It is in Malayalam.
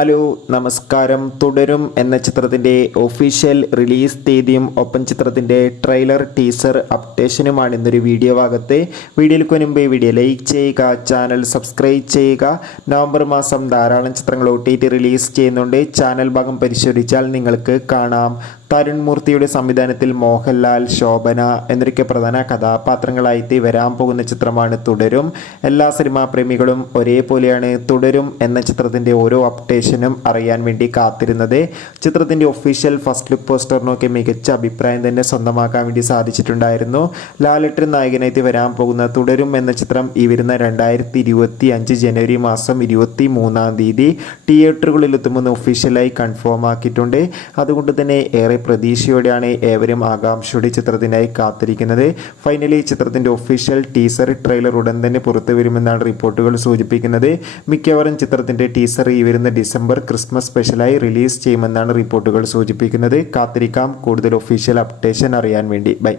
ഹലോ നമസ്കാരം. തുടരും എന്ന ചിത്രത്തിൻ്റെ ഒഫീഷ്യൽ റിലീസ് തീയതിയും ഒപ്പം ചിത്രത്തിൻ്റെ ട്രെയിലർ ടീസർ അപ്ഡേഷനുമാണ് ഇന്നൊരു വീഡിയോ ഭാഗത്ത്. വീഡിയോയ്ക്ക് മുൻപ് വീഡിയോ ലൈക്ക് ചെയ്യുക, ചാനൽ സബ്സ്ക്രൈബ് ചെയ്യുക. നവംബർ മാസം ധാരാളം ചിത്രങ്ങൾ OTT റിലീസ് ചെയ്യുന്നുണ്ട്. ചാനൽ ഭാഗം പരിശോധിച്ചാൽ നിങ്ങൾക്ക് കാണാം. തരുൺ മൂർത്തിയുടെ സംവിധാനത്തിൽ മോഹൻലാൽ, ശോഭന എന്നൊക്കെ പ്രധാന കഥാപാത്രങ്ങളായിട്ട് വരാൻ പോകുന്ന ചിത്രമാണ് തുടരും. എല്ലാ സിനിമാ പ്രേമികളും ഒരേപോലെയാണ് തുടരും എന്ന ചിത്രത്തിൻ്റെ ഓരോ അപ്ഡേഷനും അറിയാൻ വേണ്ടി കാത്തിരുന്നത്. ചിത്രത്തിൻ്റെ ഒഫീഷ്യൽ ഫസ്റ്റ് ലുക്ക് പോസ്റ്ററിനൊക്കെ മികച്ച അഭിപ്രായം തന്നെ സ്വന്തമാക്കാൻ വേണ്ടി സാധിച്ചിട്ടുണ്ടായിരുന്നു. ലാലേട്ടൻ നായകനായിട്ട് വരാൻ പോകുന്ന തുടരും എന്ന ചിത്രം ഈ വരുന്ന 2025 ജനുവരി മാസം 23-ാം തീയതി തിയേറ്ററുകളിൽ എത്തുമെന്ന് ഒഫീഷ്യലായി കൺഫേം ആക്കിയിട്ടുണ്ട്. അതുകൊണ്ട് തന്നെ ഏറെ പ്രതീക്ഷയോടെയാണ് ഏവരും ആകാംക്ഷയോടെ ചിത്രത്തിനായി കാത്തിരിക്കുന്നത്. ഫൈനലി ചിത്രത്തിൻ്റെ ഒഫീഷ്യൽ ടീസർ ട്രെയിലർ ഉടൻ തന്നെ പുറത്തു വരുമെന്നാണ് റിപ്പോർട്ടുകൾ സൂചിപ്പിക്കുന്നത്. മിക്കവാറും ചിത്രത്തിൻ്റെ ടീസർ ഈ വരുന്ന ഡിസംബർ ക്രിസ്മസ് സ്പെഷ്യലായി റിലീസ് ചെയ്യുമെന്നാണ് റിപ്പോർട്ടുകൾ സൂചിപ്പിക്കുന്നത്. കാത്തിരിക്കാം കൂടുതൽ ഒഫീഷ്യൽ അപ്ഡേഷൻ അറിയാൻ വേണ്ടി. ബൈ.